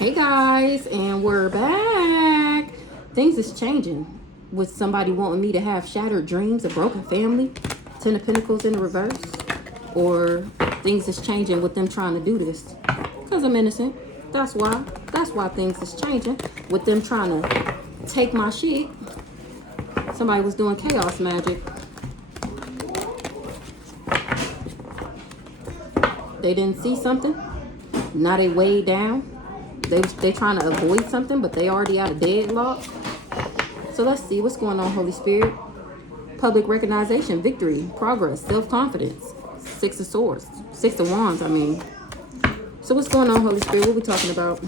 Hey guys, and we're back. Things is changing with somebody wanting me to have shattered dreams, a broken family, 10 of Pentacles in the reverse, or things is changing with them trying to do this because I'm innocent. That's why things is changing with them trying to take my shit. Somebody was doing chaos magic. They didn't see something. Now they weighed down. They trying to avoid something, but they already out of deadlock. So let's see what's going on, Holy Spirit. Public recognition, victory, progress, self-confidence. 6 of Swords. 6 of Wands, I mean. So what's going on, Holy Spirit? What we talking about?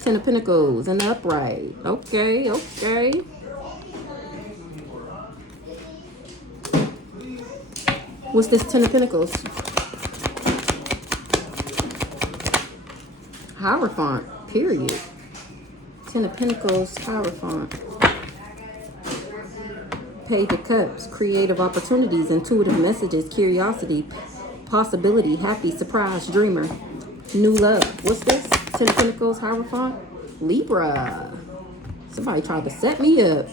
10 of Pentacles and the upright. Okay. What's this 10 of Pentacles? Hierophant, period. 10 of Pentacles, Hierophant. Page of Cups, creative opportunities, intuitive messages, curiosity, possibility, happy, surprise, dreamer, new love. What's this? 10 of Pentacles, Hierophant. Libra. Somebody tried to set me up.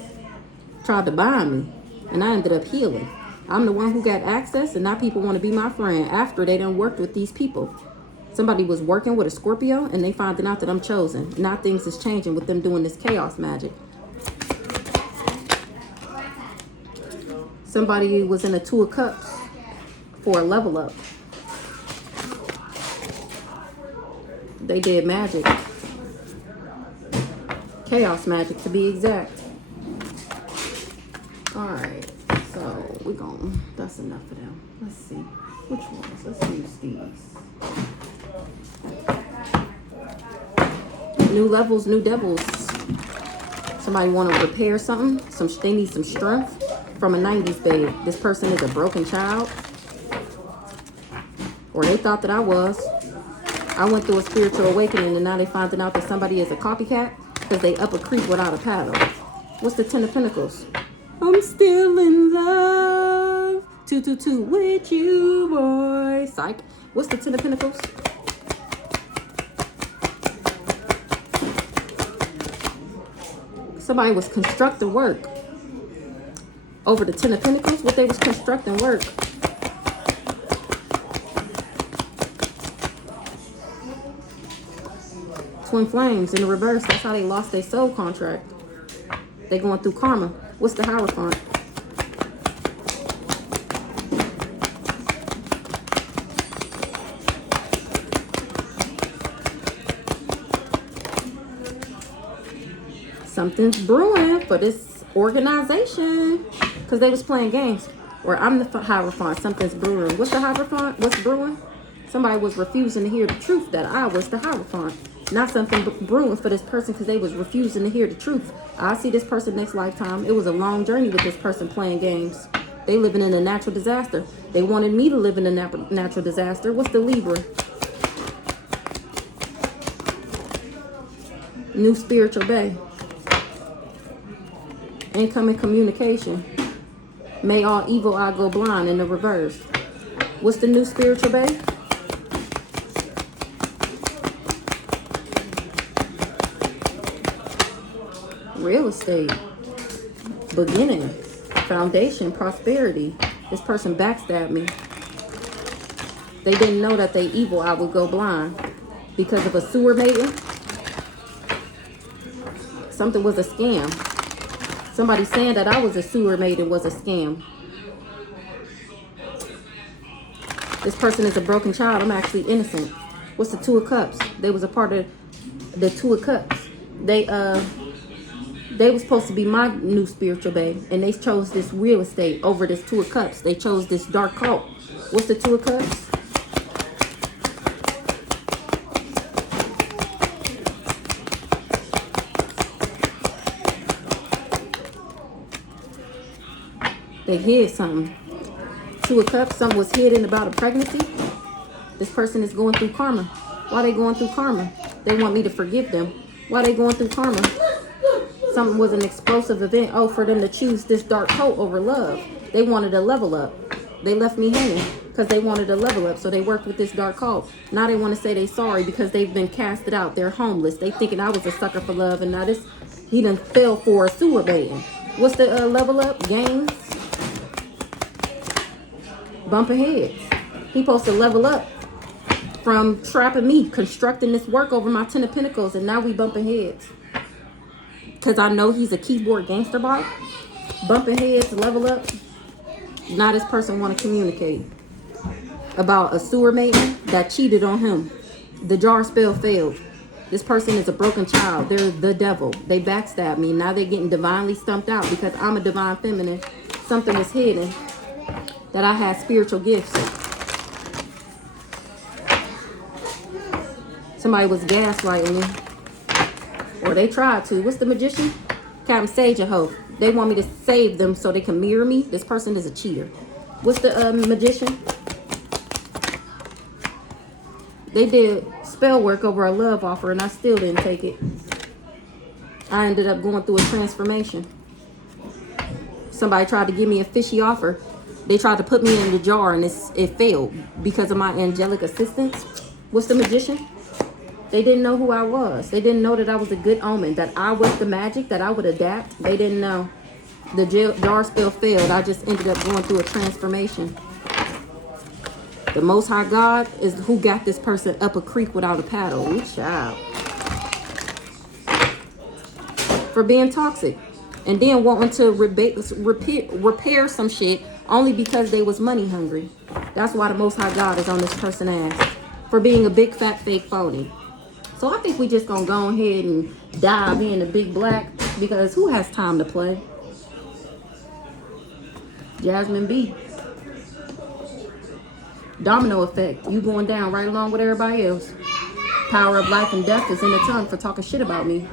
Tried to buy me. And I ended up healing. I'm the one who got access, and now people want to be my friend after they done worked with these people. Somebody was working with a Scorpio, and they finding out that I'm chosen. Now things is changing with them doing this chaos magic. Somebody was in a 2 of Cups for a level up. They did magic. Chaos magic, to be exact. Alright, so we're going. That's enough for them. Let's see. Which ones? Let's use these. New levels, new devils. Somebody want to repair something. They need some strength from a 90s babe. This person is a broken child. Or they thought that I was. I went through a spiritual awakening, and now they finding out that somebody is a copycat because they up a creek without a paddle. What's the 10 of Pentacles? I'm still in love. 222 with you, boy. Psych. What's the 10 of Pentacles? Somebody was constructing work. Over the 10 of Pentacles, what they was constructing work. Twin flames in the reverse. That's how they lost their soul contract. They going through karma. What's the Hierophant? Something's brewing for this organization because they was playing games. Or I'm the Hierophant. Something's brewing. What's the Hierophant? What's brewing? Somebody was refusing to hear the truth that I was the Hierophant. Not something brewing for this person because they was refusing to hear the truth. I'll see this person next lifetime. It was a long journey with this person playing games. They living in a natural disaster. They wanted me to live in a natural disaster. What's the Libra? New spiritual bay. Incoming communication. May all evil eye go blind in the reverse. What's the new spiritual bay? Real estate. Beginning. Foundation. Prosperity. This person backstabbed me. They didn't know that they evil eye would go blind because of a sewer maiden. Something was a scam. Somebody saying that I was a sewer maiden was a scam. This person is a broken child. I'm actually innocent. What's the 2 of Cups? They was a part of the 2 of Cups. They was supposed to be my new spiritual babe, and they chose this real estate over this 2 of Cups. They chose this dark cult. What's the 2 of Cups? They hid something. 2 of Cups, something was hidden about a pregnancy. This person is going through karma. Why they going through karma? They want me to forgive them. Why they going through karma? Something was an explosive event. Oh, for them to choose this dark coat over love. They wanted to level up. They left me hanging. because they wanted a level up. So they worked with this dark cult. Now they want to say they sorry because they've been casted out. They're homeless. They thinking I was a sucker for love, and now this he done fell for a sewer baiting. What's the level up? Games. Bumping heads. He supposed to level up from trapping me, constructing this work over my 10 of Pentacles, and now we bumping heads. Because I know he's a keyboard gangster bot. Bumping heads, level up. Now this person want to communicate about a sewer maiden that cheated on him. The jar spell failed. This person is a broken child. They're the devil. They backstabbed me. Now they're getting divinely stumped out because I'm a divine feminine. Something was hidden that I had spiritual gifts. Somebody was gaslighting me. Or they tried to. What's the magician? Captain Sage a hoe. They want me to save them so they can mirror me. This person is a cheater. What's the magician? They did spell work over a love offer and I still didn't take it. I ended up going through a transformation. Somebody tried to give me a fishy offer. They tried to put me in the jar and it failed because of my angelic assistance. What's the magician? They didn't know who I was. They didn't know that I was a good omen, that I was the magic, that I would adapt. They didn't know. The jar spell failed. I just ended up going through a transformation. The Most High God is who got this person up a creek without a paddle. Ooh, child. For being toxic. And then wanting to repair some shit only because they was money hungry. That's why the Most High God is on this person's ass. For being a big fat fake phony. So I think we just gonna go ahead and dive in the big black, because who has time to play? Jasmine B. Domino effect. You going down right along with everybody else. Power of life and death is in the tongue for talking shit about me.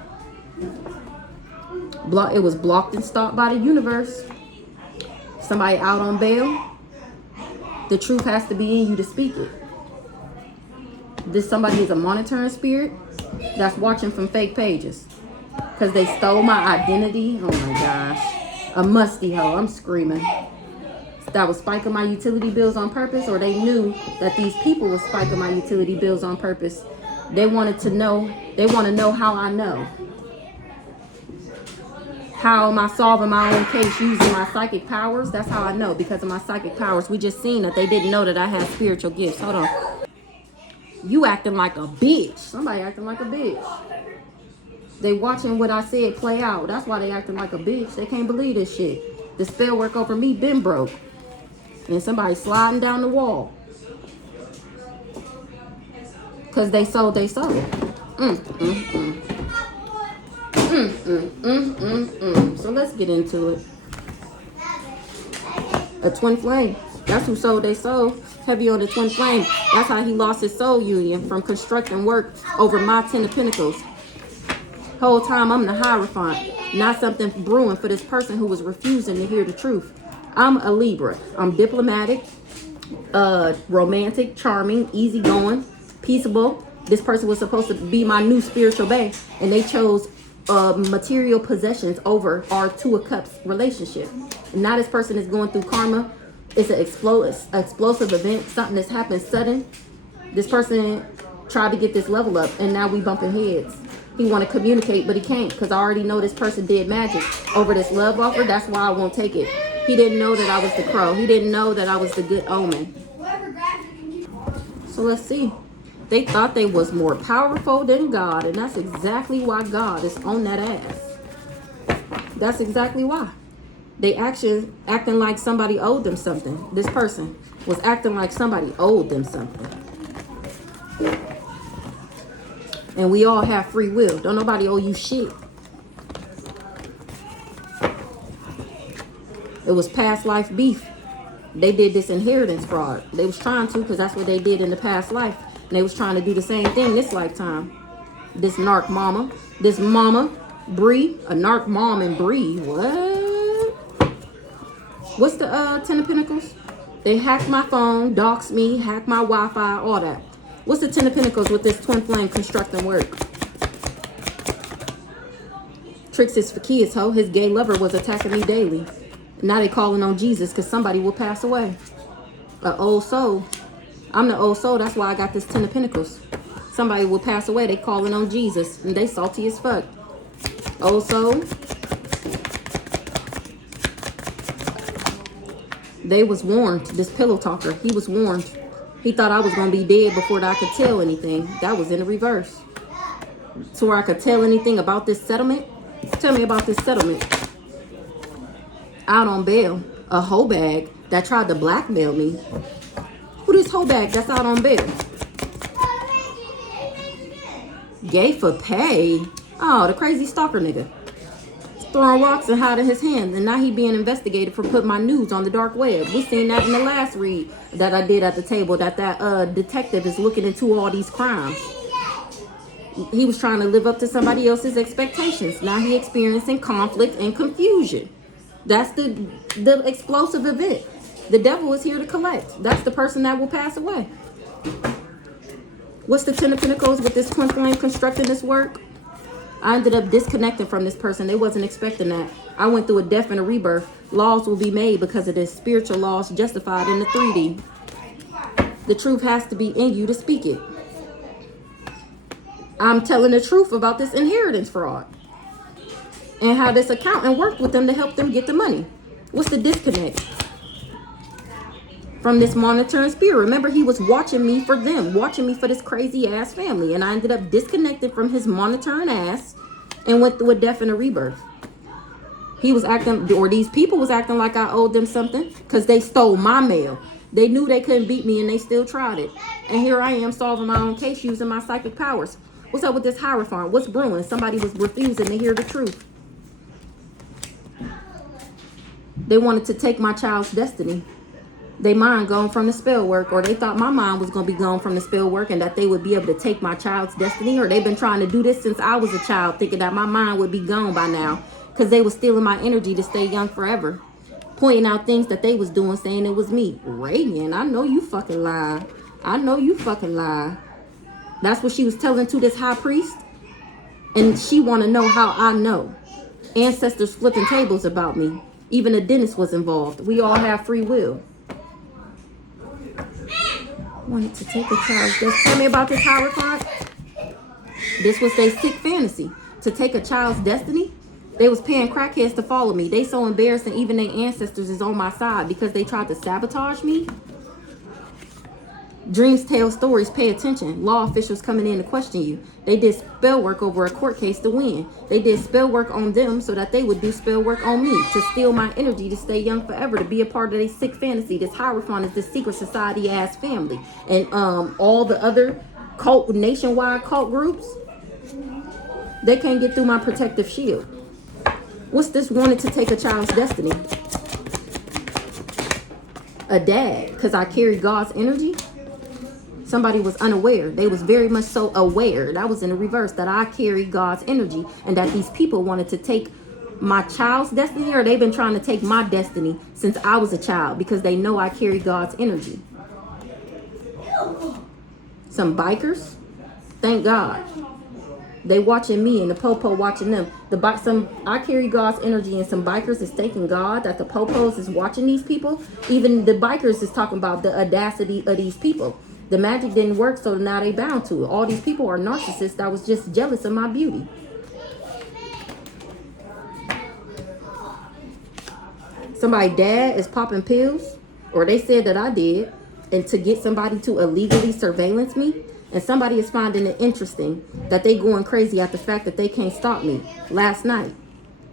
It was blocked and stopped by the universe. Somebody out on bail. The truth has to be in you to speak it. This somebody is a monitoring spirit that's watching from fake pages because they stole my identity. Oh my gosh. A musty hoe. I'm screaming. That was spiking my utility bills on purpose, or they knew that these people were spiking my utility bills on purpose. They wanted to know. They want to know how I know. How am I solving my own case using my psychic powers? That's how I know, because of my psychic powers. We just seen that they didn't know that I had spiritual gifts. Hold on. You acting like a bitch. Somebody acting like a bitch. They watching what I said play out. That's why they acting like a bitch. They can't believe this shit. The spell work over me been broke. And somebody sliding down the wall. Because they sold they soul. So let's get into it. A twin flame. That's who sold they soul. Heavy on the twin flame. That's how he lost his soul union from constructing work over my 10 of Pentacles. Whole time I'm the Hierophant. Not something brewing for this person who was refusing to hear the truth. I'm a Libra. I'm diplomatic, romantic, charming, easygoing, peaceable. This person was supposed to be my new spiritual bae, and they chose material possessions over our Two of Cups relationship. And now this person is going through karma. It's an explosive event. Something that's happened sudden. This person tried to get this level up, and now we bumping heads. He want to communicate, but he can't, because I already know this person did magic over this love offer. That's why I won't take it. He didn't know that I was the crow. He didn't know that I was the good omen. So let's see. They thought they was more powerful than God, and that's exactly why God is on that ass. That's exactly why. They acting like somebody owed them something. This person was acting like somebody owed them something. And we all have free will. Don't nobody owe you shit. It was past life beef. They did this inheritance fraud. They was trying to, because that's what they did in the past life. And they was trying to do the same thing this lifetime. This narc mama. This mama, Bree. A narc mom and Bree. What? What's the 10 of Pentacles? They hacked my phone, doxed me, hacked my Wi-Fi, all that. What's the 10 of Pentacles with this twin flame constructing work? Tricks is for kids, ho. His gay lover was attacking me daily. Now they calling on Jesus because somebody will pass away. An old soul. I'm the old soul. That's why I got this 10 of Pentacles. Somebody will pass away. They calling on Jesus. And they salty as fuck. Old soul. They was warned. This pillow talker. He was warned. He thought I was going to be dead before I could tell anything. That was in the reverse. So where I could tell anything about this settlement. Tell me about this settlement. Out on bail. A hoe bag that tried to blackmail me. Who this hoe bag that's out on bail? Gay for pay. Oh, the crazy stalker nigga. Throwing rocks and hiding his hand. And now he being investigated for putting my nudes on the dark web. We seen that in the last read that I did at the table. That detective is looking into all these crimes. He was trying to live up to somebody else's expectations. Now he experiencing conflict and confusion. That's the explosive event. The devil is here to collect. That's the person that will pass away. What's the 10 of Pentacles with this twin flame constructing this work? I ended up disconnecting from this person. They wasn't expecting that. I went through a death and a rebirth. Laws will be made because of this. Spiritual laws justified in the 3D. The truth has to be in you to speak it. I'm telling the truth about this inheritance fraud. And how this accountant worked with them to help them get the money. What's the disconnect? From this monitoring spirit. Remember, he was watching me for them. Watching me for this crazy ass family. And I ended up disconnecting from his monitoring ass. And went through a death and a rebirth. He was acting, or these people was acting like I owed them something. Because they stole my mail. They knew they couldn't beat me and they still tried it. And here I am solving my own case using my psychic powers. What's up with this Hierophant? What's brewing? Somebody was refusing to hear the truth. They wanted to take my child's destiny. They mind gone from the spell work, or they thought my mind was going to be gone from the spell work and that they would be able to take my child's destiny, or they've been trying to do this since I was a child, thinking that my mind would be gone by now because they were stealing my energy to stay young forever, pointing out things that they was doing, saying it was me. Reagan, I know you fucking lie. I know you fucking lie. That's what she was telling to this high priest, and she want to know how I know. Ancestors flipping tables about me. Even a dentist was involved. We all have free will. Wanted to take a child's destiny. Tell me about this Hierophant. This was their sick fantasy. To take a child's destiny. They was paying crackheads to follow me. They so embarrassing even their ancestors is on my side because they tried to sabotage me. Dreams tell stories, pay attention. Law officials coming in to question you. They did spell work over a court case to win. They did spell work on them so that they would do spell work on me to steal my energy to stay young forever, to be a part of their sick fantasy. This Hierophant is this secret society ass family. And all the other nationwide cult groups, they can't get through my protective shield. What's this wanted to take a child's destiny? A dad, because I carry God's energy. Somebody was unaware. They was very much so aware. That was in the reverse, that I carry God's energy and that these people wanted to take my child's destiny, or they've been trying to take my destiny since I was a child because they know I carry God's energy. Some bikers, thank God. They watching me and the popo watching them. I carry God's energy and some bikers is thanking God that the popos is watching these people. Even the bikers is talking about the audacity of these people. The magic didn't work, so now they bound to it. All these people are narcissists that was just jealous of my beauty. Somebody's dad is popping pills, or they said that I did, and to get somebody to illegally surveillance me. And somebody is finding it interesting that they going crazy at the fact that they can't stop me. Last night,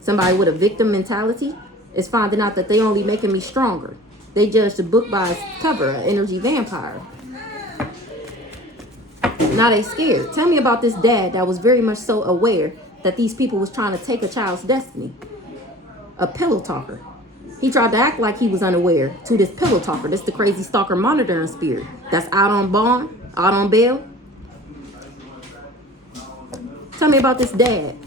somebody with a victim mentality is finding out that they only making me stronger. They judge the book by its cover, an energy vampire. Now they scared. Tell me about this dad that was very much so aware that these people was trying to take a child's destiny. A pillow talker. He tried to act like he was unaware to this pillow talker. This the crazy stalker monitoring spirit that's out on bond, out on bail. Tell me about this dad.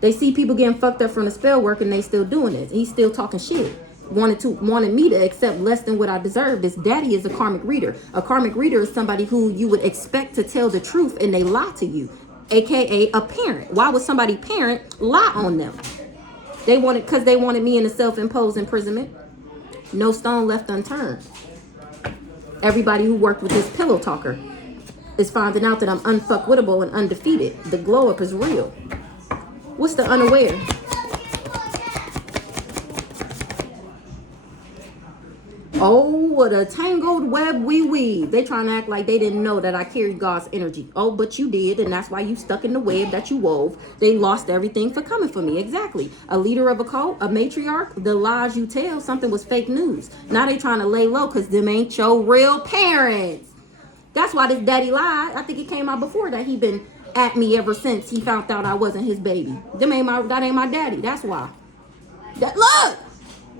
They see people getting fucked up from the spell work and they still doing it. He's still talking shit. Wanted me to accept less than what I deserve. This daddy is a karmic reader. A karmic reader is somebody who you would expect to tell the truth and they lie to you, aka a parent. Why would somebody parent lie on them? Because they wanted me in a self-imposed imprisonment. No stone left unturned. Everybody who worked with this pillow talker is finding out that I'm unfuckwittable and undefeated. The glow up is real. What's the unaware? Oh, what a tangled web we weave. They trying to act like they didn't know that I carried God's energy. Oh, but you did, and that's why you stuck in the web that you wove. They lost everything for coming for me. Exactly. A leader of a cult, a matriarch, the lies you tell, something was fake news. Now they trying to lay low because them ain't your real parents. That's why this daddy lied. I think it came out before that he been at me ever since he found out I wasn't his baby. That ain't my daddy. That's why.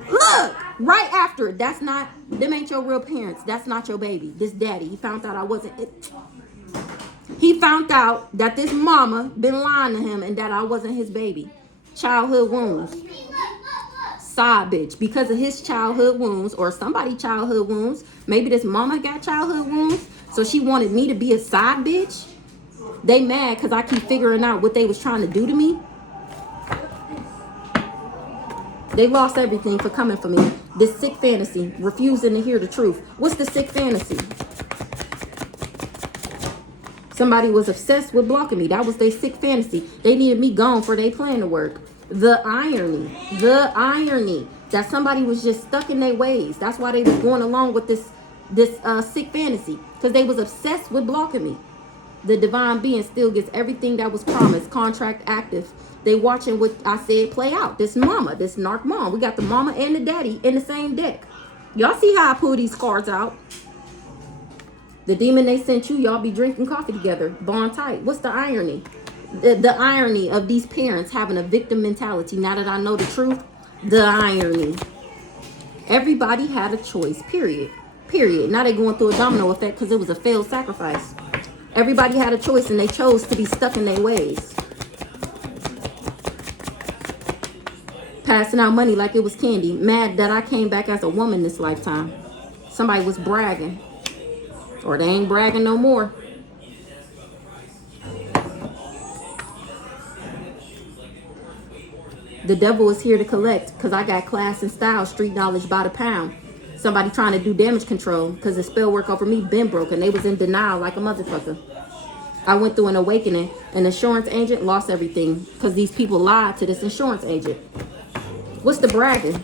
Look, right after it. Them ain't your real parents. That's not your baby. This daddy. He found out I wasn't it. He found out that this mama been lying to him and that I wasn't his baby. Childhood wounds. Side bitch. Because of his childhood wounds or somebody's childhood wounds. Maybe this mama got childhood wounds. So she wanted me to be a side bitch. They mad because I keep figuring out what they was trying to do to me. They lost everything for coming for me. This sick fantasy, refusing to hear the truth. What's the sick fantasy? Somebody was obsessed with blocking me. That was their sick fantasy. They needed me gone for their plan to work. The irony that somebody was just stuck in their ways. That's why they was going along with this sick fantasy, because they was obsessed with blocking me. The divine being still gets everything that was promised. Contract active. They watching what I said play out. This narc mom. We got the mama and the daddy in the same deck. Y'all see how I pull these cards out? The demon they sent you, y'all be drinking coffee together. Bond tight. What's the irony? The irony of these parents having a victim mentality. Now that I know the truth, the irony. Everybody had a choice, period. Now they're going through a domino effect because it was a failed sacrifice. Everybody had a choice and they chose to be stuck in their ways. Passing out money like it was candy. Mad that I came back as a woman this lifetime. Somebody was bragging. Or they ain't bragging no more. The devil is here to collect because I got class and style, street knowledge by the pound. Somebody trying to do damage control because the spell work over me been broken. They was in denial like a motherfucker. I went through an awakening. An insurance agent lost everything because these people lied to this insurance agent. What's the bragging?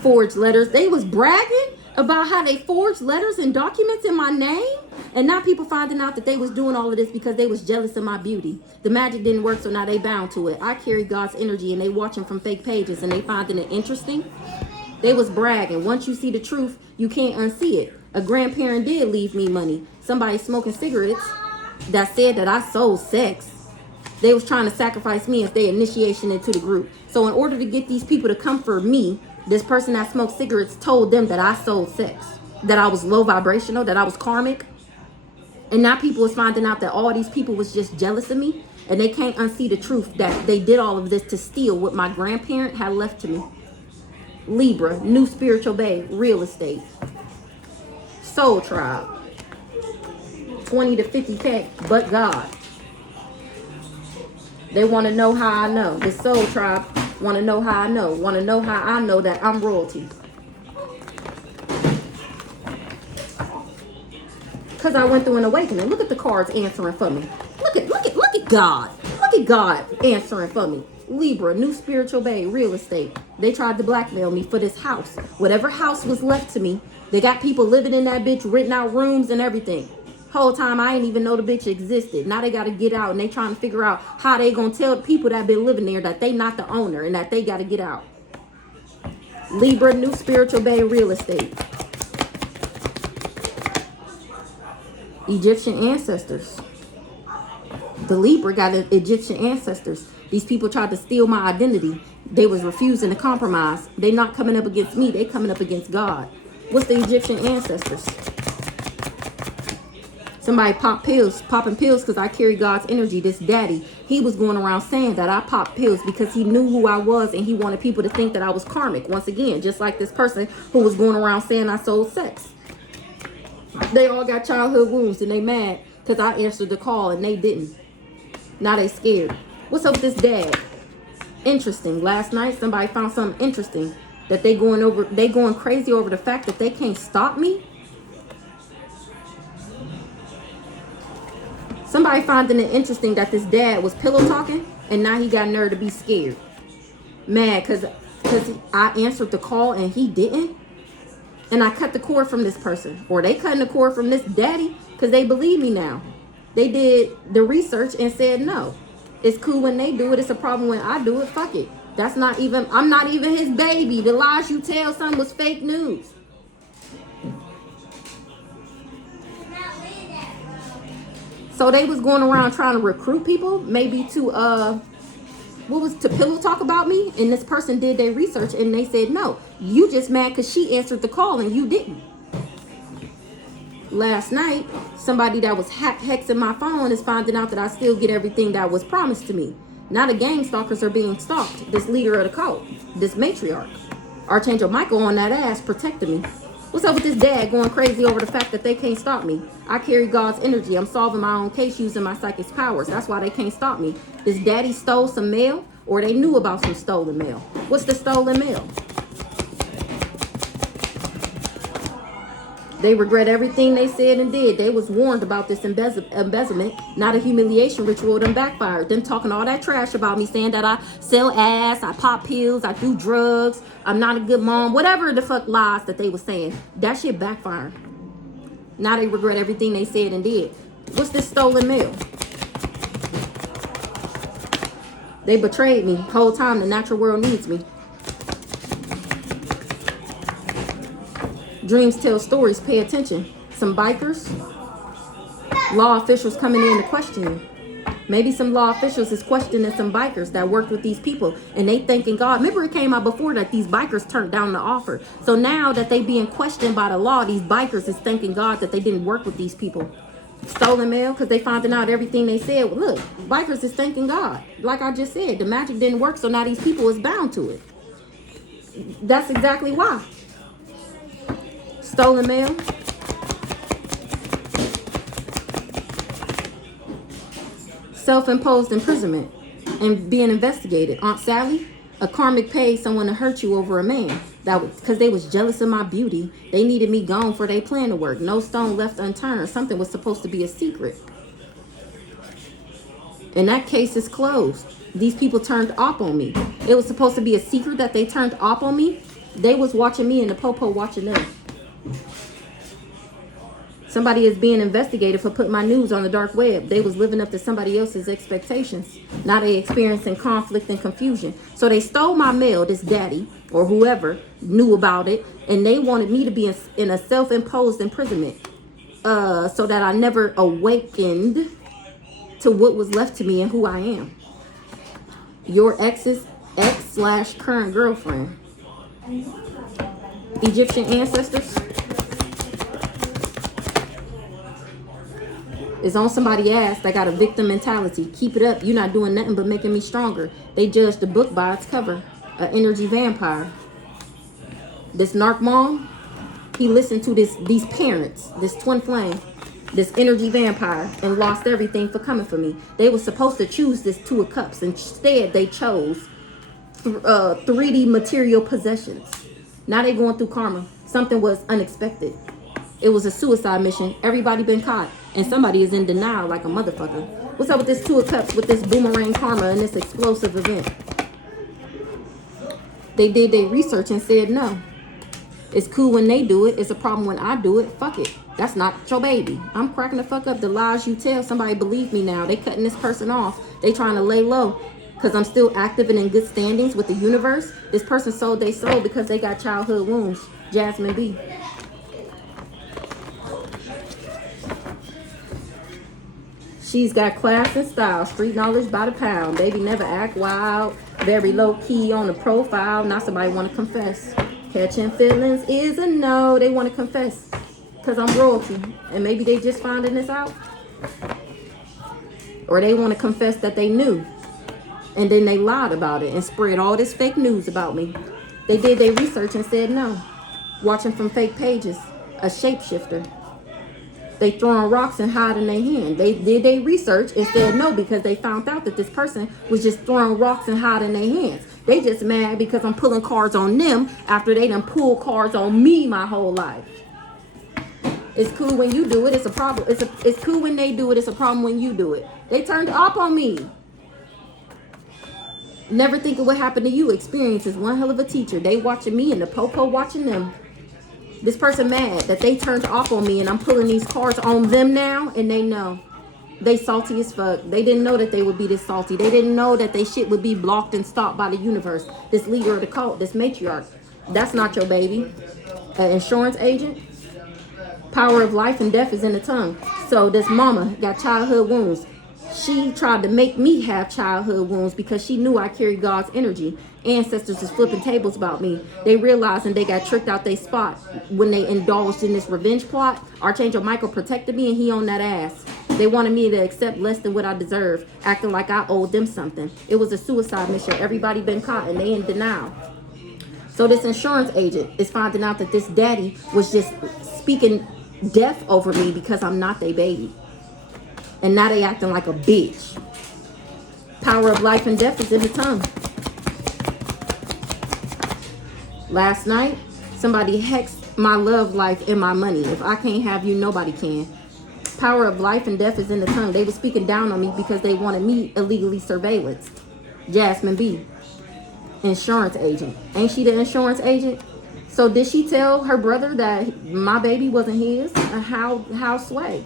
Forged letters. They was bragging about how they forged letters and documents in my name. And now people finding out that they was doing all of this because they was jealous of my beauty. The magic didn't work, so now they bound to it. I carry God's energy and they watching from fake pages and they finding it interesting. They was bragging. Once you see the truth, you can't unsee it. A grandparent did leave me money. Somebody smoking cigarettes that said that I sold sex. They was trying to sacrifice me as their initiation into the group. So in order to get these people to come for me, this person that smoked cigarettes told them that I sold sex, that I was low vibrational, that I was karmic. And now people is finding out that all these people was just jealous of me, and they can't unsee the truth that they did all of this to steal what my grandparent had left to me. Libra, new spiritual babe, real estate. Soul tribe. 20 to 50 pack, but God. They want to know how I know. The soul tribe want to know how I know. Want to know how I know that I'm royalty. Because I went through an awakening. Look at the cards answering for me. Look at God. Look at God answering for me. Libra, new spiritual babe, real estate. They tried to blackmail me for this house. Whatever house was left to me, they got people living in that bitch, renting out rooms and everything. Whole time I ain't even know the bitch existed. Now they got to get out and they trying to figure out how they gonna tell the people that been living there that they not the owner and that they got to get out. Libra, new spiritual babe, real estate. Egyptian ancestors. The Libra got Egyptian ancestors. These people tried to steal my identity. They was refusing to compromise. They not coming up against me. They coming up against God. What's the Egyptian ancestors? Somebody popping pills because I carry God's energy. This daddy, he was going around saying that I popped pills because he knew who I was and he wanted people to think that I was karmic. Once again, just like this person who was going around saying I sold sex. They all got childhood wounds and they mad because I answered the call and they didn't. Now they scared. What's up with this dad? Interesting. Last night, somebody found something interesting. That they going crazy over the fact that they can't stop me. Somebody finding it interesting that this dad was pillow talking and now he got nerve to be scared. Mad because I answered the call and he didn't. And I cut the cord from this person. Or they cutting the cord from this daddy because they believe me now. They did the research and said no. It's cool when they do it. It's a problem when I do it. Fuck it. I'm not even his baby. The lies you tell, son, was fake news. So they was going around trying to recruit people, maybe to to pillow talk about me, and this person did their research and they said no. You just mad because she answered the call and you didn't. Last night, somebody that was hexing my phone is finding out that I still get everything that was promised to me. Now the gang stalkers are being stalked. This leader of the cult, this matriarch, Archangel Michael on that ass protected me. What's up with this dad going crazy over the fact that they can't stop me? I carry God's energy. I'm solving my own case using my psychic powers. That's why they can't stop me. This daddy stole some mail, or they knew about some stolen mail. What's the stolen mail? They regret everything they said and did. They was warned about this embezzlement. Not a humiliation ritual. Them backfired. Them talking all that trash about me, saying that I sell ass, I pop pills, I do drugs, I'm not a good mom. Whatever the fuck lies that they was saying. That shit backfired. Now they regret everything they said and did. What's this stolen mail? They betrayed me. Whole time the natural world needs me. Dreams tell stories. Pay attention. Some bikers. Law officials coming in to question you. Maybe some law officials is questioning some bikers that worked with these people. And they thanking God. Remember it came out before that these bikers turned down the offer. So now that they being questioned by the law, these bikers is thanking God that they didn't work with these people. Stolen mail because they finding out everything they said. Well, look, bikers is thanking God. Like I just said, the magic didn't work. So now these people is bound to it. That's exactly why. Stolen mail. Self-imposed imprisonment and being investigated. Aunt Sally, a karmic paid someone to hurt you over a man. That was because they was jealous of my beauty. They needed me gone for their plan to work. No stone left unturned. Something was supposed to be a secret. And that case is closed. These people turned op on me. It was supposed to be a secret that they turned op on me. They was watching me and the popo watching them. Somebody is being investigated for putting my news on the dark web. They was living up to somebody else's expectations. Now they experiencing conflict and confusion. So they stole my mail, this daddy or whoever knew about it, and they wanted me to be in a self-imposed imprisonment so that I never awakened to what was left to me and who I am. Your ex's ex/current girlfriend. Egyptian ancestors. Is on somebody's ass that got a victim mentality. Keep it up. You're not doing nothing but making me stronger. They judge the book by its cover. An energy vampire. This narc mom, he listened to these parents, this twin flame, this energy vampire, and lost everything for coming for me. They were supposed to choose this Two of Cups. Instead, they chose 3D material possessions. Now they going through karma. Something was unexpected. It was a suicide mission. Everybody been caught. And somebody is in denial like a motherfucker. What's up with this Two of Cups, with this boomerang karma and this explosive event? They did their research and said no. It's cool when they do it. It's a problem when I do it. Fuck it. That's not your baby. I'm cracking the fuck up. The lies you tell. Somebody believe me now. They cutting this person off. They trying to lay low. Because I'm still active and in good standings with the universe. This person sold their soul because they got childhood wounds. Jasmine B. She's got class and style, street knowledge by the pound. Baby never act wild, very low key on the profile. Not somebody want to confess. Catching feelings is a no. They want to confess because I'm royalty. And maybe they just finding this out. Or they want to confess that they knew. And then they lied about it and spread all this fake news about me. They did their research and said no. Watching from fake pages. A shapeshifter. They throwing rocks and hiding their hand. They did their research and said no, because they found out that this person was just throwing rocks and hiding their hands. They just mad because I'm pulling cards on them after they done pulled cards on me my whole life. It's cool when you do it. It's a problem. It's cool when they do it. It's a problem when you do it. They turned up on me. Never think of what happened to you. Experience is one hell of a teacher. They watching me and the popo watching them. This person mad that they turned off on me and I'm pulling these cards on them now, and they know. They salty as fuck. They didn't know that they would be this salty. They didn't know that they shit would be blocked and stopped by the universe. This leader of the cult, this matriarch. That's not your baby. An insurance agent. Power of life and death is in the tongue. So this mama got childhood wounds. She tried to make me have childhood wounds because she knew I carried God's energy. Ancestors was flipping tables about me. They realized and they got tricked out their spot when they indulged in this revenge plot. Archangel Michael protected me and he owned that ass. They wanted me to accept less than what I deserve, acting like I owed them something. It was a suicide mission. Everybody been caught and they in denial. So this insurance agent is finding out that this daddy was just speaking death over me because I'm not their baby. And now they acting like a bitch. Power of life and death is in the tongue. Last night, somebody hexed my love life and my money. If I can't have you, nobody can. Power of life and death is in the tongue. They were speaking down on me because they wanted me illegally surveillanced. Jasmine B. Insurance agent. Ain't she the insurance agent? So did she tell her brother that my baby wasn't his? How sway?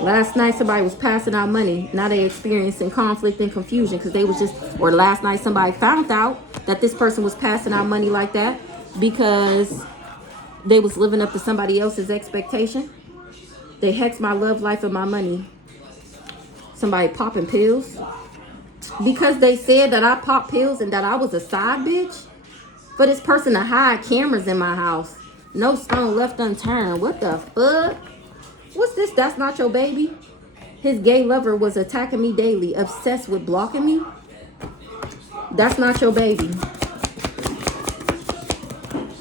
Last night somebody was passing out money. Now they experiencing conflict and confusion because they was just, or last night somebody found out that this person was passing out money like that because they was living up to somebody else's expectation. They hexed my love life and my money. Somebody popping pills. Because they said that I popped pills and that I was a side bitch. For this person to hide cameras in my house. No stone left unturned. What the fuck? What's this? That's not your baby? His gay lover was attacking me daily, obsessed with blocking me. That's not your baby.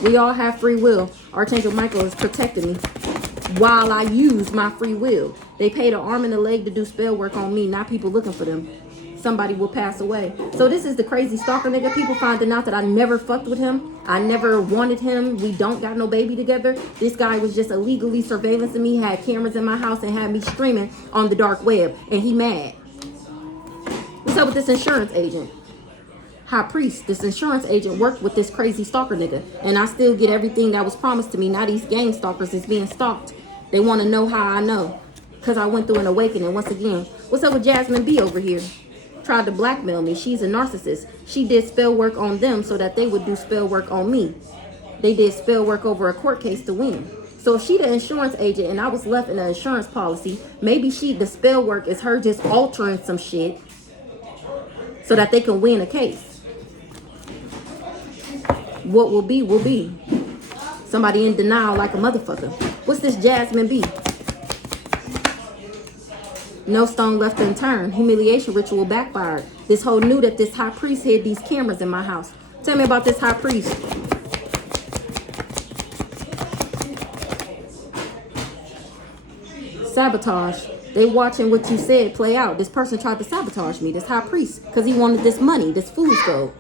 We all have free will. Archangel Michael is protecting me while I use my free will. They paid an arm and a leg to do spell work on me, not people looking for them. Somebody will pass away. So this is the crazy stalker nigga. People finding out that I never fucked with him. I never wanted him. We don't got no baby together. This guy was just illegally surveillancing me, had cameras in my house and had me streaming on the dark web. And he mad. What's up with this insurance agent? High priest, this insurance agent worked with this crazy stalker nigga. And I still get everything that was promised to me. Now these gang stalkers is being stalked. They want to know how I know. Because I went through an awakening once again. What's up with Jasmine B over here? Tried to blackmail me. She's a narcissist. She did spell work on them so that they would do spell work on me. They did spell work over a court case to win. So if she the insurance agent and I was left in an insurance policy, maybe the spell work is her just altering some shit so that they can win a case. What will be, will be. Somebody in denial like a motherfucker. What's this Jasmine B? No stone left unturned. Humiliation ritual backfired. This hoe knew that this high priest hid these cameras in my house. Tell me about this high priest. Sabotage. They watching what you said play out. This person tried to sabotage me, this high priest, because he wanted this money, this fool's gold.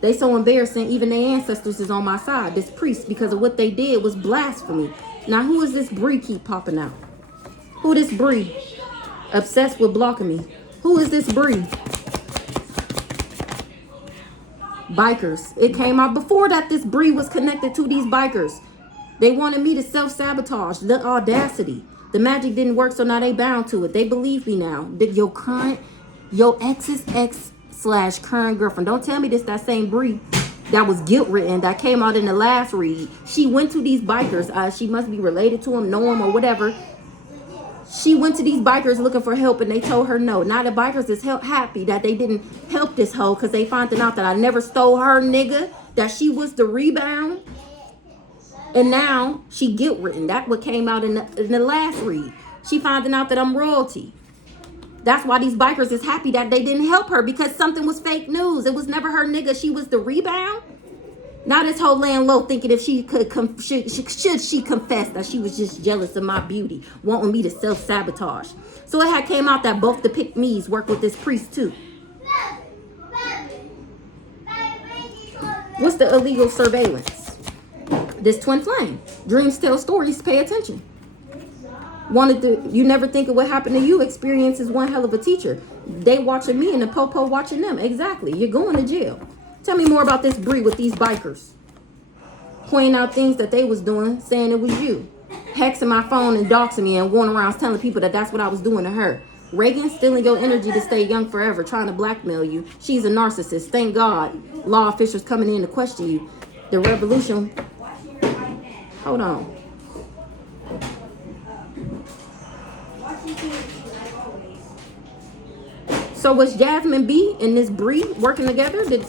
They so embarrassing, even their ancestors is on my side. This priest, because of what they did, was blasphemy. Now who is this Bree keep popping out? Who this Bree? Obsessed with blocking me. Who is this Bree? Bikers. It came out before that this Bree was connected to these bikers. They wanted me to self-sabotage. The audacity. The magic didn't work, so now they bound to it. They believe me now. Your ex's ex/current girlfriend. Don't tell me this that same Bree that was guilt written that came out in the last read. She went to these bikers. She must be related to them, know them, or whatever. She went to these bikers looking for help and they told her no. Now the bikers is happy that they didn't help this hoe because they finding out that I never stole her nigga, that she was the rebound. And now she guilt written. That's what came out in the last read. She finding out that I'm royalty. That's why these bikers is happy that they didn't help her, because something was fake news. It was never her nigga. She was the rebound. Now this whole laying low, thinking if she could, should she confess that she was just jealous of my beauty, wanting me to self-sabotage. So it had came out that both the pick-me's work with this priest too. What's the illegal surveillance? This twin flame. Dreams tell stories, pay attention. You never think of what happened to you. Experience is one hell of a teacher. They watching me and the popo watching them. Exactly. You're going to jail. Tell me more about this Bree with these bikers. Pointing out things that they was doing, saying it was you. Hexing my phone and doxing me and going around telling people that that's what I was doing to her. Reagan, stealing your energy to stay young forever, trying to blackmail you. She's a narcissist. Thank God. Law officials coming in to question you. The revolution. Hold on. So was Jasmine B and this Bree working together? Did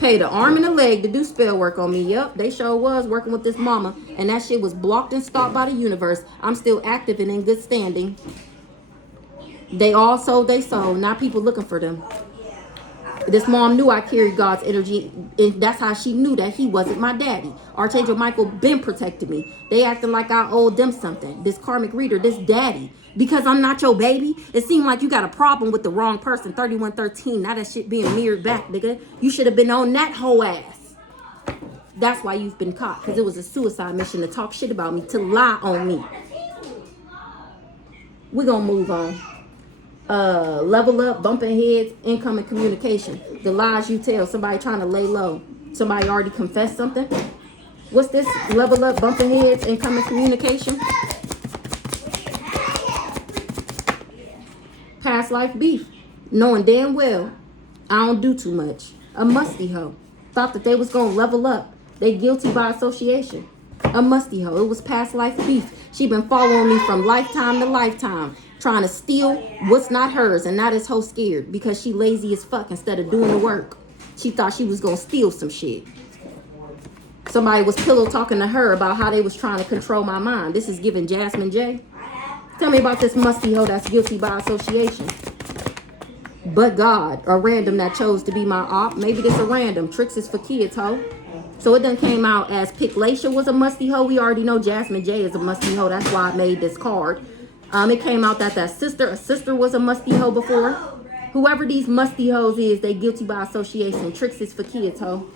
pay the arm and the leg to do spell work on me? Yep, they sure was working with this mama, and that shit was blocked and stopped by the universe. I'm still active and in good standing. They all sold they soul. Now people looking for them. This mom knew I carried God's energy, and that's how she knew that he wasn't my daddy. Archangel Michael been protected me. They acting like I owed them something. This karmic reader, this daddy. Because I'm not your baby. It seemed like you got a problem with the wrong person. 3113. Now that shit being mirrored back, nigga. You should have been on that Hoez. That's why you've been caught. Because it was a suicide mission to talk shit about me. To lie on me. We're going to move on. Level up, bumping heads, incoming communication. The lies you tell. Somebody trying to lay low. Somebody already confessed something. What's this? Level up, bumping heads, incoming communication. Past life beef. Knowing damn well I don't do too much. A musty hoe. Thought that they was gonna level up. They guilty by association. A musty hoe. It was past life beef. She been following me from lifetime to lifetime, trying to steal what's not hers, and now this hoe scared because she lazy as fuck instead of doing the work. She thought she was gonna steal some shit. Somebody was pillow talking to her about how they was trying to control my mind. This is giving Jasmine J. Tell me about this musty hoe that's guilty by association. But God, a random that chose to be my op. Maybe this a random. Tricks is for kids, hoe. So it done came out as Picklacia was a musty hoe. We already know Jasmine J is a musty hoe. That's why I made this card. It came out that a sister was a musty hoe before. Whoever these musty hoes is, they guilty by association. Tricks is for kids, hoe.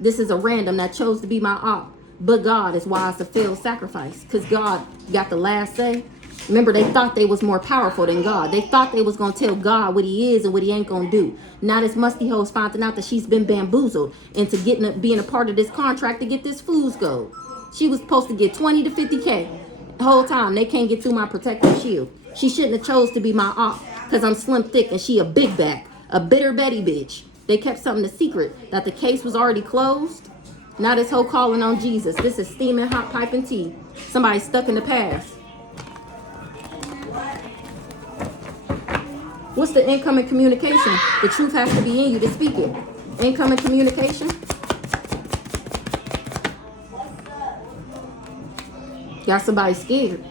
This is a random that chose to be my op. But God is why it's a failed sacrifice. Because God got the last say. Remember, they thought they was more powerful than God. They thought they was going to tell God what he is and what he ain't going to do. Now this musty hoe's finding out that she's been bamboozled into being a part of this contract to get this fool's gold. She was supposed to get 20 to 50K. The whole time, they can't get through my protective shield. She shouldn't have chose to be my op because I'm slim thick and she a big back. A bitter Betty bitch. They kept something a secret that the case was already closed. Now this hoe calling on Jesus. This is steaming hot piping tea. Somebody stuck in the past. What's the incoming communication? The truth has to be in you to speak it. Incoming communication. Got somebody scared.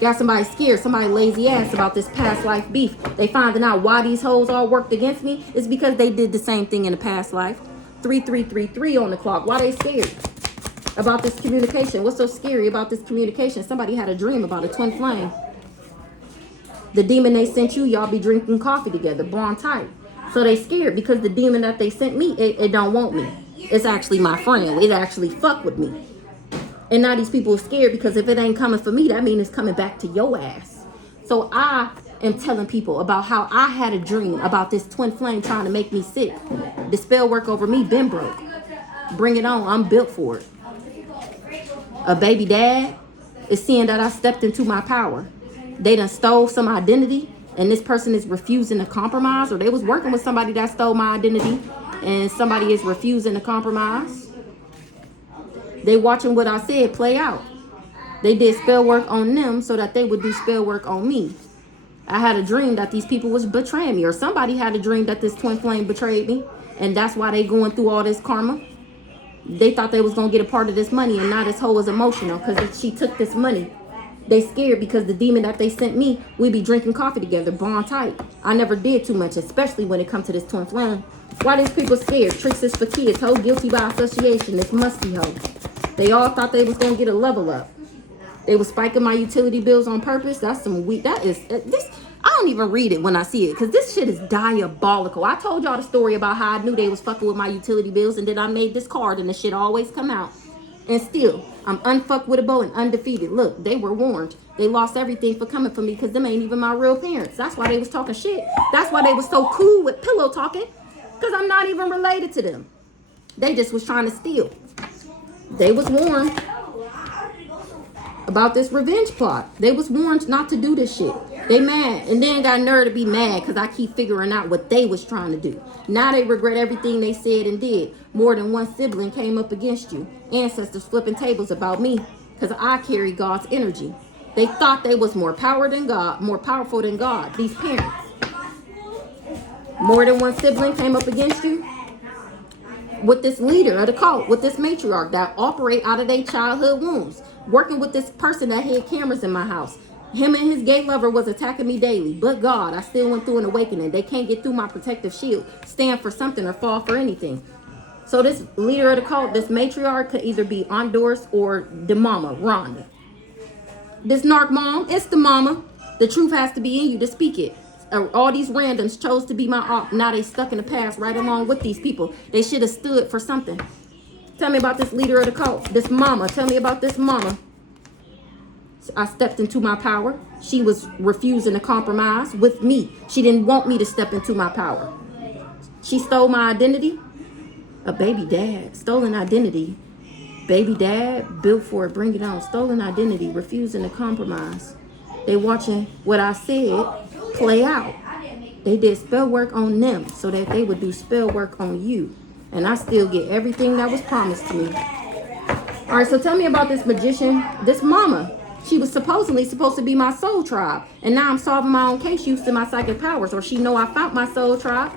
Got somebody scared. Somebody lazy ass about this past life beef. They finding out why these hoes all worked against me. It's because they did the same thing in the past life. 3333 on the clock. Why they scared about this communication? What's so scary about this communication? Somebody had a dream about a twin flame. The demon they sent you, y'all be drinking coffee together, born tight. So they scared because the demon that they sent me, it don't want me. It's actually my friend. It actually fuck with me. And now these people are scared because if it ain't coming for me, that means it's coming back to your ass. So I am telling people about how I had a dream about this twin flame trying to make me sick. The spell work over me been broke. Bring it on. I'm built for it. A baby dad is seeing that I stepped into my power. They done stole some identity and this person is refusing to compromise, or they was working with somebody that stole my identity and somebody is refusing to compromise. They watching what I said play out. They did spell work on them so that they would do spell work on me. I had a dream that these people was betraying me, or somebody had a dream that this twin flame betrayed me, and that's why they going through all this karma. They thought they was going to get a part of this money, and now this hoe is emotional because she took this money They scared because the demon that they sent me, we be drinking coffee together, bond tight. I never did too much, especially when it comes to this twin flame. Why these people scared? Tricks is for kids. Hoe guilty by association. This musty hoe. They all thought they was gonna get a level up. They was spiking my utility bills on purpose. That's some weak. That is this. I don't even read it when I see it because this shit is diabolical. I told y'all the story about how I knew they was fucking with my utility bills, and then I made this card, and the shit always come out. And still, I'm unfuckwittable and undefeated. Look, they were warned. They lost everything for coming for me because them ain't even my real parents. That's why they was talking shit. That's why they was so cool with pillow talking, because I'm not even related to them. They just was trying to steal. They was warned about this revenge plot. They was warned not to do this shit. They mad, and then got nerve to be mad because I keep figuring out what they was trying to do. Now they regret everything they said and did. More than one sibling came up against you. Ancestors flipping tables about me because I carry God's energy. They thought they was more powerful than God, these parents. More than one sibling came up against you. With this leader of the cult, with this matriarch that operate out of their childhood wounds, working with this person that had cameras in my house. Him and his gay lover was attacking me daily, but God, I still went through an awakening. They can't get through my protective shield, stand for something or fall for anything. So this leader of the cult, this matriarch, could either be Honduras or the mama, Rhonda. This narc mom, it's the mama. The truth has to be in you to speak it. All these randoms chose to be my op. Now they stuck in the past right along with these people. They should have stood for something. Tell me about this leader of the cult, this mama. Tell me about this mama. I stepped into my power. She was refusing to compromise with me. She didn't want me to step into my power. She stole my identity. A baby dad, stolen identity. Baby dad, built for it, bring it on. Stolen identity, refusing to compromise. They watching what I said play out. They did spell work on them so that they would do spell work on you. And I still get everything that was promised to me. All right, so tell me about this magician, this mama. She was supposedly supposed to be my soul tribe. And now I'm solving my own case using my psychic powers. Or she know I found my soul tribe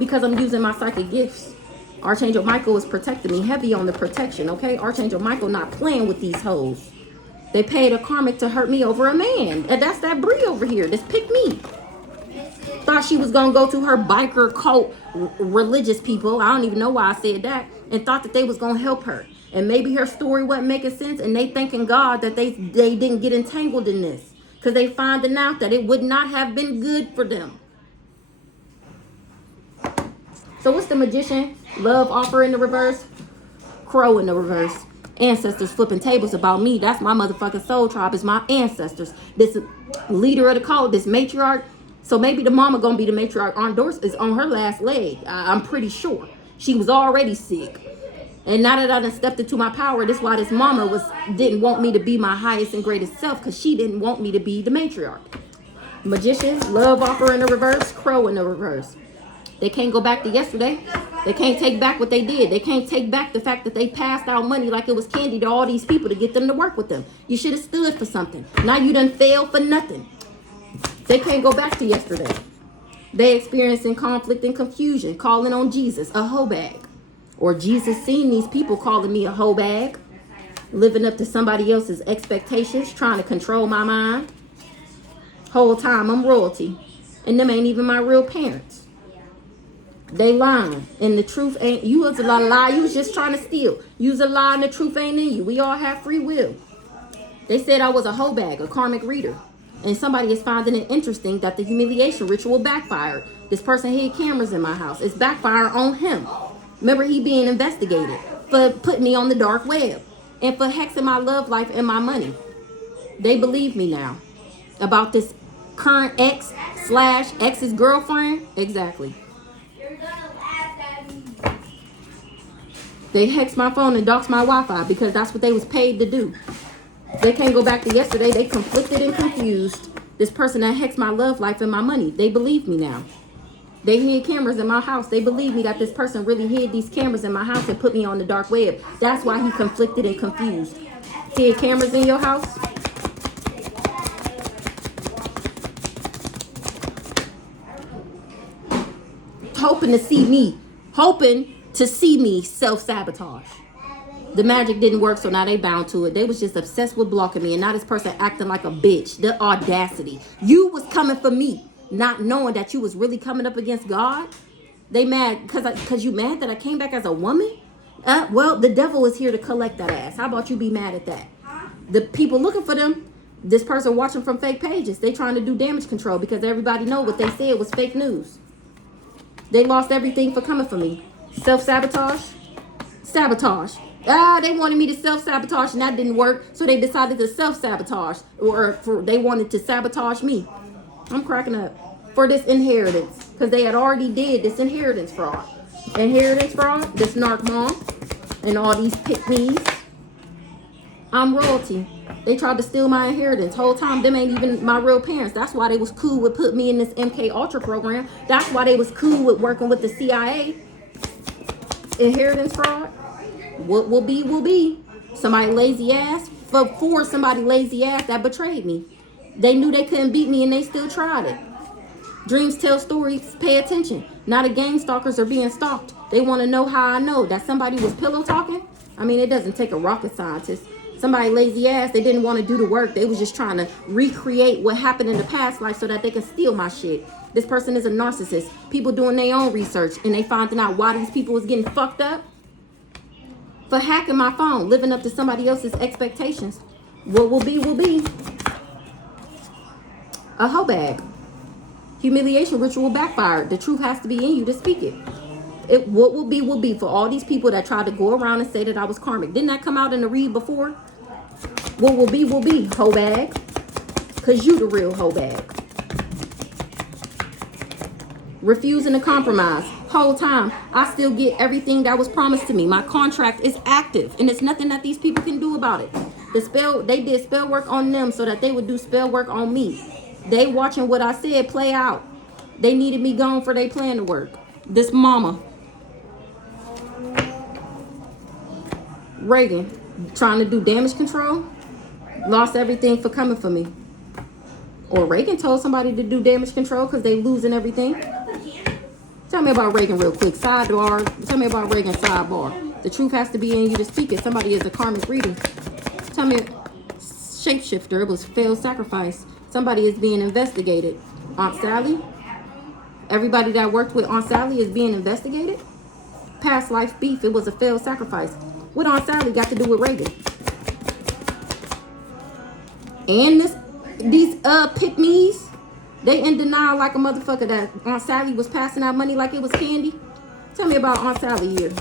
because I'm using my psychic gifts. Archangel Michael is protecting me, heavy on the protection, okay? Archangel Michael not playing with these hoes. They paid a karmic to hurt me over a man. And that's that Bree over here, this pick me. Thought she was gonna go to her biker cult religious people. I don't even know why I said that. And thought that they was gonna help her. And maybe her story wasn't making sense. And they thanking God that they didn't get entangled in this. Because they finding out that it would not have been good for them. So what's the magician? Love offer in the reverse. Crow in the reverse. Ancestors flipping tables about me. That's my motherfucking soul tribe. Is my ancestors. This leader of the cult, this matriarch. So maybe the mama gonna be the matriarch. Honduras is on her last leg. I'm pretty sure. She was already sick. And now that I done stepped into my power, this is why this mama didn't want me to be my highest and greatest self, because she didn't want me to be the matriarch. Magician, love offer in the reverse, crow in the reverse. They can't go back to yesterday. They can't take back what they did. They can't take back the fact that they passed out money like it was candy to all these people to get them to work with them. You should have stood for something. Now you done failed for nothing. They can't go back to yesterday. They experiencing conflict and confusion, calling on Jesus a hoe bag. Or Jesus seen these people calling me a hoe bag, living up to somebody else's expectations, trying to control my mind. Whole time I'm royalty. And them ain't even my real parents. They lying. And the truth ain't, you was a lie. You was just trying to steal. You was a lie and the truth ain't in you. We all have free will. They said I was a hoe bag, a karmic reader. And somebody is finding it interesting that the humiliation ritual backfired. This person had cameras in my house. It's backfiring on him. Remember, he being investigated for putting me on the dark web and for hexing my love life and my money. They believe me now about this current ex/ex's girlfriend. Exactly. They hexed my phone and doxed my Wi-Fi because that's what they was paid to do. They can't go back to yesterday. They conflicted and confused. This person that hexed my love life and my money. They believe me now. They hid cameras in my house. They believe me that this person really hid these cameras in my house and put me on the dark web. That's why he conflicted and confused. Hid cameras in your house? Hoping to see me self-sabotage. The magic didn't work, so now they bound to it. They was just obsessed with blocking me, and now this person acting like a bitch. The audacity. You was coming for me, not knowing that you was really coming up against God. They mad because you mad that I came back as a woman? Well, the devil is here to collect that ass. How about you be mad at that? The people looking for them, this person watching from fake pages, they trying to do damage control because everybody know what they said was fake news. They lost everything for coming for me. Self-sabotage? Sabotage. They wanted me to self-sabotage and that didn't work, so they decided to self-sabotage, or they wanted to sabotage me. I'm cracking up. For this inheritance, because they had already did this inheritance fraud. Inheritance fraud, this narc mom, and all these pick-me's. I'm royalty. They tried to steal my inheritance. Whole time, them ain't even my real parents. That's why they was cool with putting me in this MK Ultra program. That's why they was cool with working with the CIA. Inheritance fraud. What will be, will be. Somebody lazy ass. For somebody lazy ass that betrayed me. They knew they couldn't beat me and they still tried it. Dreams tell stories, pay attention. Now the gang stalkers are being stalked. They want to know how I know that somebody was pillow talking. I mean, it doesn't take a rocket scientist. Somebody lazy ass, they didn't want to do the work. They was just trying to recreate what happened in the past life so that they can steal my shit. This person is a narcissist. People doing their own research and they finding out why these people was getting fucked up. For hacking my phone, living up to somebody else's expectations. What will be, will be. A hoe bag. Humiliation ritual backfired. The truth has to be in you to speak it. What will be for all these people that tried to go around and say that I was karmic. Didn't that come out in the read before? What will be, hoe bag. Cause you the real hoe bag. Refusing to compromise. Whole time, I still get everything that was promised to me. My contract is active, and it's nothing that these people can do about it. They did spell work on them so that they would do spell work on me. They watching what I said play out. They needed me gone for their plan to work. This mama. Reagan, trying to do damage control, lost everything for coming for me. Or Reagan told somebody to do damage control because they losing everything. Tell me about Reagan real quick. Sidebar. Tell me about Reagan sidebar. The truth has to be in you to speak it. Somebody is a karmic reader. Tell me, shapeshifter. It was failed sacrifice. Somebody is being investigated. Aunt Sally. Everybody that worked with Aunt Sally is being investigated. Past life beef. It was a failed sacrifice. What Aunt Sally got to do with Reagan? And these pick-me's, they in denial like a motherfucker that Aunt Sally was passing out money like it was candy. Tell me about Aunt Sally here.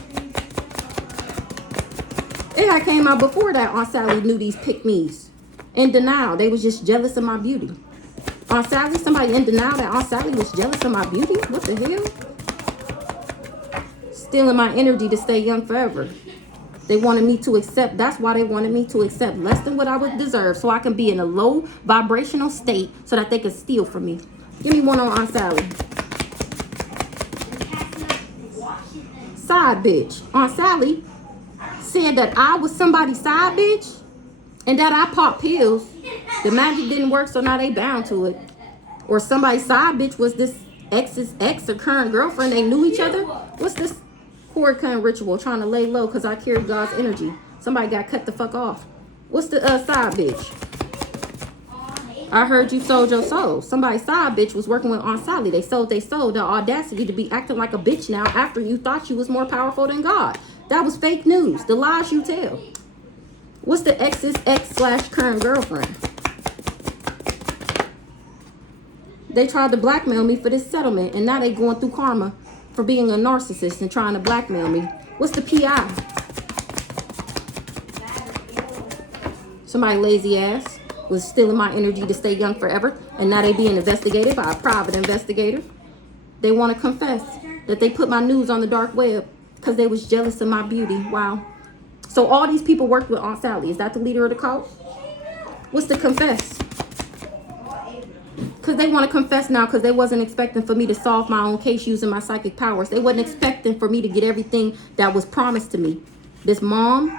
It had came out before that Aunt Sally knew these pick-me's. In denial. They was just jealous of my beauty. Aunt Sally, somebody in denial that Aunt Sally was jealous of my beauty? What the hell? Stealing my energy to stay young forever. They wanted me to accept, that's why they wanted me to accept less than what I would deserve so I can be in a low vibrational state so that they can steal from me. Give me one on Aunt Sally. Side bitch. Aunt Sally said that I was somebody's side bitch and that I popped pills. The magic didn't work, so now they bound to it. Or somebody's side bitch was this ex's ex or current girlfriend. They knew each other. What's this? Cord cutting ritual, trying to lay low because I carried God's energy. Somebody got cut the fuck off. What's the side bitch? I heard you sold your soul. Somebody's side bitch was working with Aunt Sally. They sold their soul. The audacity to be acting like a bitch now after you thought you was more powerful than God. That was fake news. The lies you tell. What's the ex's ex/current girlfriend? They tried to blackmail me for this settlement, and now they going through karma for being a narcissist and trying to blackmail me. What's the PI? Somebody lazy ass was stealing my energy to stay young forever, and now they being investigated by a private investigator. They want to confess that they put my news on the dark web because they was jealous of my beauty. Wow. So all these people worked with Aunt Sally. Is that the leader of the cult? What's the confess? Because they want to confess now because they wasn't expecting for me to solve my own case using my psychic powers. They wasn't expecting for me to get everything that was promised to me. This mom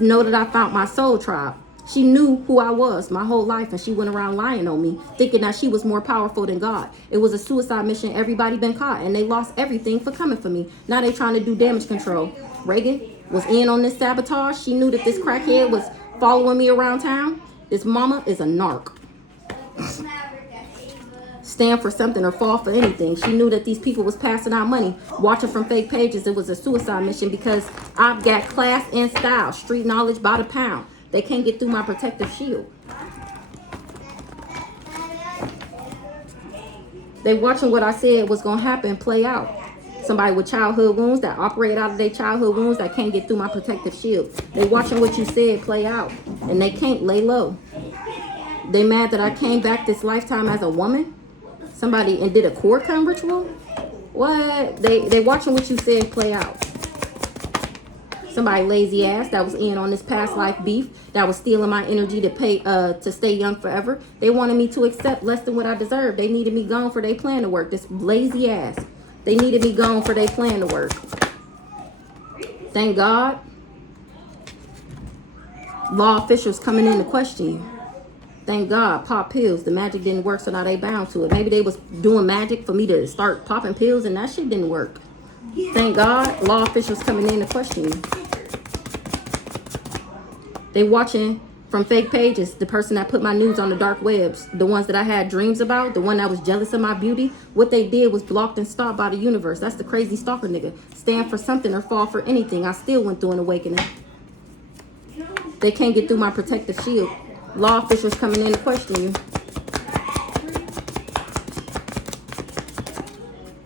know that I found my soul tribe. She knew who I was my whole life, and she went around lying on me, thinking that she was more powerful than God. It was a suicide mission. Everybody been caught, and they lost everything for coming for me. Now they trying to do damage control. Reagan, was in on this sabotage. She knew that this crackhead was following me around town. This mama is a narc. Stand for something or fall for anything. She knew that these people was passing out money, watching from fake pages. It was a suicide mission because I've got class and style, street knowledge by the pound. They can't get through my protective shield. They watching what I said was going to happen play out. Somebody with childhood wounds that operate out of their childhood wounds that can't get through my protective shield. They watching what you said play out, and they can't lay low. They mad that I came back this lifetime as a woman. Somebody and did a cord cutting ritual. What? They watching what you said play out. Somebody lazy ass that was in on this past life beef that was stealing my energy to stay young forever. They wanted me to accept less than what I deserved. They needed me gone for their plan to work. This lazy ass. They needed me gone for their plan to work. Thank God. Law officials coming in to question you. Thank God. Pop pills. The magic didn't work, so now they bound to it. Maybe they was doing magic for me to start popping pills and that shit didn't work. Thank God. Law officials coming in to question you. They watching from fake pages. The person that put my nudes on the dark webs. The ones that I had dreams about. The one that was jealous of my beauty. What they did was blocked and stopped by the universe. That's the crazy stalker nigga. Stand for something or fall for anything. I still went through an awakening. They can't get through my protective shield. Law officials coming in to question you.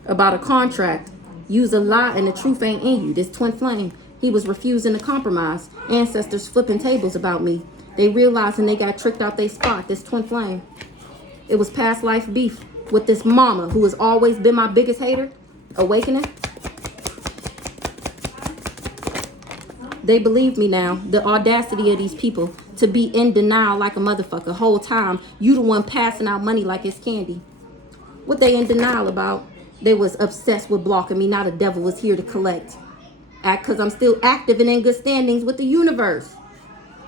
About a contract. Use a lie and the truth ain't in you. This twin flame. He was refusing to compromise. Ancestors flipping tables about me. They realizing they got tricked out their spot. This twin flame. It was past life beef with this mama who has always been my biggest hater. Awakening. They believe me now. The audacity of these people to be in denial like a motherfucker. Whole time, you the one passing out money like it's candy. What they in denial about? They was obsessed with blocking me. Now the devil was here to collect. Because I'm still active and in good standings with the universe.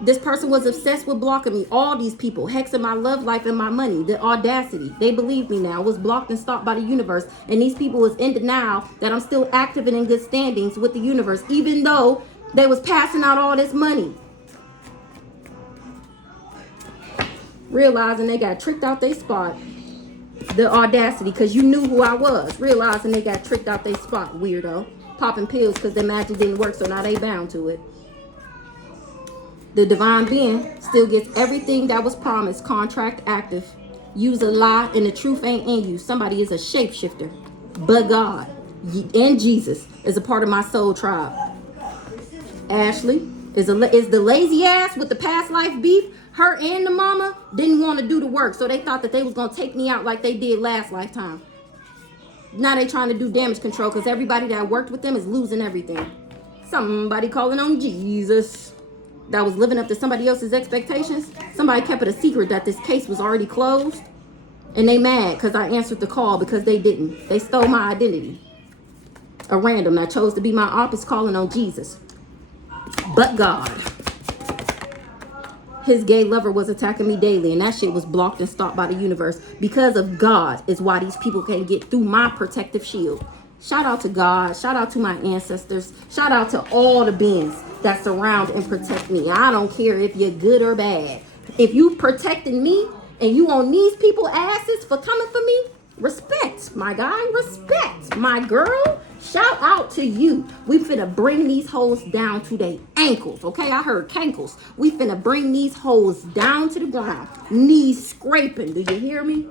This person was obsessed with blocking me. All these people, hexing my love life and my money. The audacity. They believe me now. I was blocked and stopped by the universe. And these people was in denial that I'm still active and in good standings with the universe. Even though they was passing out all this money. Realizing they got tricked out their spot. The audacity, because you knew who I was. Realizing they got tricked out their spot, weirdo. Popping pills because the magic didn't work, so now they bound to it. The divine being still gets everything that was promised. Contract active. Use a lie and the truth ain't in you. Somebody is a shapeshifter. But God and Jesus is a part of my soul tribe. Ashley is the lazy ass with the past life beef. Her and the mama didn't want to do the work, so they thought that they was going to take me out like they did last lifetime. Now they trying to do damage control because everybody that worked with them is losing everything. Somebody calling on Jesus that was living up to somebody else's expectations. Somebody kept it a secret that this case was already closed. And they mad because I answered the call because they didn't. They stole my identity. A random that chose to be my office calling on Jesus. But God. His gay lover was attacking me daily, and that shit was blocked and stopped by the universe. Because of God is why these people can't get through my protective shield. Shout out to God. Shout out to my ancestors. Shout out to all the beings that surround and protect me. I don't care if you're good or bad. If you protecting me and you on these people asses for coming for me, respect, my guy. Respect, my girl. Shout out to you. We finna bring these hoes down to their ankles, okay? I heard cankles. We finna bring these hoes down to the ground. Knees scraping. Do you hear me?